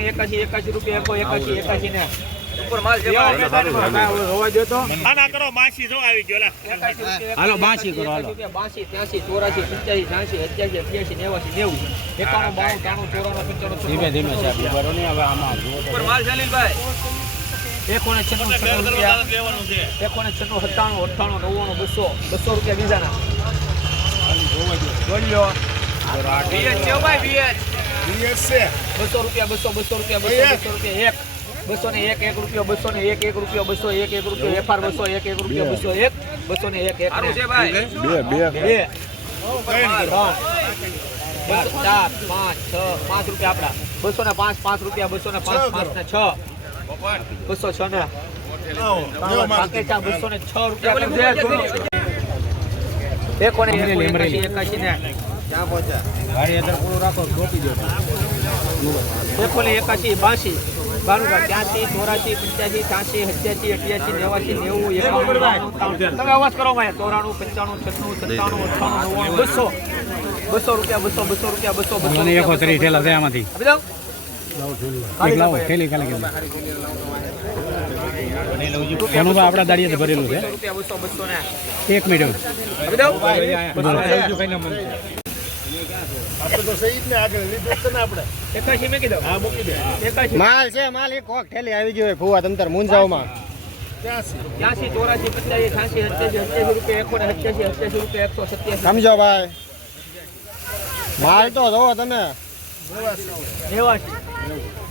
ને એકાશી એકાશી રૂપિયા એકો એકાશી એકાશી ને. ઉપર માલ છે એવા મેદાનમાં હોવા દો તો. આના કરો માસી જો આવી ગયો રૂપિયા, હાલો, બાંસી કરો, હાલો. રૂપિયા, બાંસી ત્યાંસી પંચ્યાસી છ્યાસી અઠ્યાસી અઠ્યાસી નેવાસી નેવું. એકાણું બાણું ત્રાણું ચોરાણું પંચાણું ધીમે ધીમે હવે આમાં ઉપર માલ જલીલભાઈ એકોને છન્નું છન્નું રૂપિયા. છે. એકોને છન્નું સત્તાણું અઠ્ઠાણું નવ્વાણું બસો બસો રૂપિયા બીજાના. જોઈ લો. છે. બસો રૂપિયા બસો બસો રૂપિયા બસો બસો રૂપિયા એક. બસો ને એક એક રૂપિયો બસો ને એક એક રૂપિયો બસો એક એક રૂપિયો એફઆર બસો એક એક રૂપિયો બસો એક બસો ને એક એક છે બે ચાર પાંચ છ પાંચ રૂપિયા આપડા બસો ને પાંચ પાંચ રૂપિયા બસો ને પાંચ પાંચ ને છ. બસો છ ને. બસો ને છ રૂપિયા કરી ને. એકો, એકાશી એકાશી ને ગાડી અંદર પૂરું રાખો ટોપી દો. એકો ને એકાશી બાસી બાનુકા ત્યાંસી ચોરાસી પંચ્યાસી છ્યાસી સત્યાસી અઠ્યાસી નેવાસી નેવું એકાણું બાણું, ત્રાણું. તમે અવાજ કરો મારે ચોરાણું પંચાણું છન્નું સત્તાણું અઠ્ઠાણું નવ્વાણું બસો. બસો રૂપિયા બસો બસો રૂપિયા બસો બસો મને એકો રૂપિયા, ત્રીસ બસો. થેલા છે આમાંથી. આપી દઉં? એક લાવો થેલી ખાલી તો આપણા દાડિયાથી ભરેલું છે બસો રૂપિયા બસો બસો ને એક મિનિટ આપી દઉં? એકાશી મેં કીધું એકાશી. માલ છે માલ એક કોક ઠેલી આવી ગયો ફુવા તમતાર મુંજાવમાં ને સમજો ભાઈ. માલ તો જોવો તમે.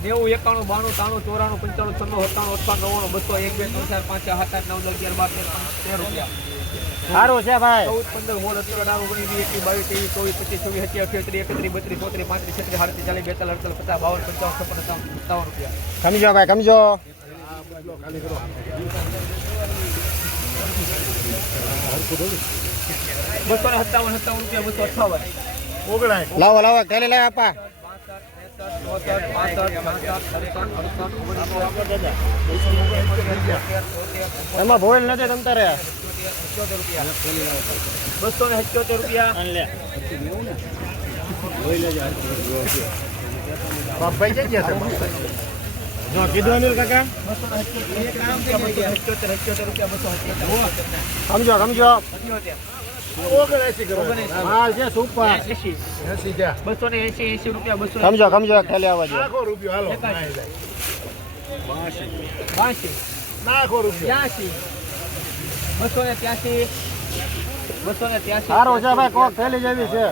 નેવું એકાણું બાણું ત્રાણું ચોરાણું પંચાણું છન્નું સત્તાણું અઠાણું નવ્વાણું બસો એક બે ત્રણ ચાર પાંચ છ સાત આઠ નવ દસ અગિયાર બાર તેર પંદર, તેર રૂપિયા. સારું છે ભાઈ. ચૌદ પંદર સોળ સત્તર અઢાર ઓગણીસ વીસ એકવીસ બાવીસ ત્રેવીસ ચોવીસ પચીસ છવ્વીસ સત્યાવીસ અઠ્યાત્રીસ એકત્રીસ બત્રીસ ચોત્રીસ પાંત્રીસ છત્રીસ સાડત્રીસ ચાલીસ બેતાલીસ અડતાલીસ પચાસ બાવન પંચાવન છપ્પન સત્તાવન સત્તાવન રૂપિયા. સમજો ભાઈ સમજો બસો ને સત્તાવન સત્તાવન રૂપિયા બસો અઠાવન લાવો લાવો ઠેલી લઈ આપા. એમાં ભોયલ નથી તમતારે બસો ને સિત્યોતેર રૂપિયા. જો કીધું અનિલ કાકા? રૂપિયા સમજો સમજો. બસો ને એસી એસી રૂપિયા બસો સમજો સમજો એક ઠેલી રૂપિયા. દો બાસી. ત્યાંસી બસો ને ત્યાંથી બસો ને ત્યાંથી સારું છે ભાઈ કોક થેલી જેવી છે.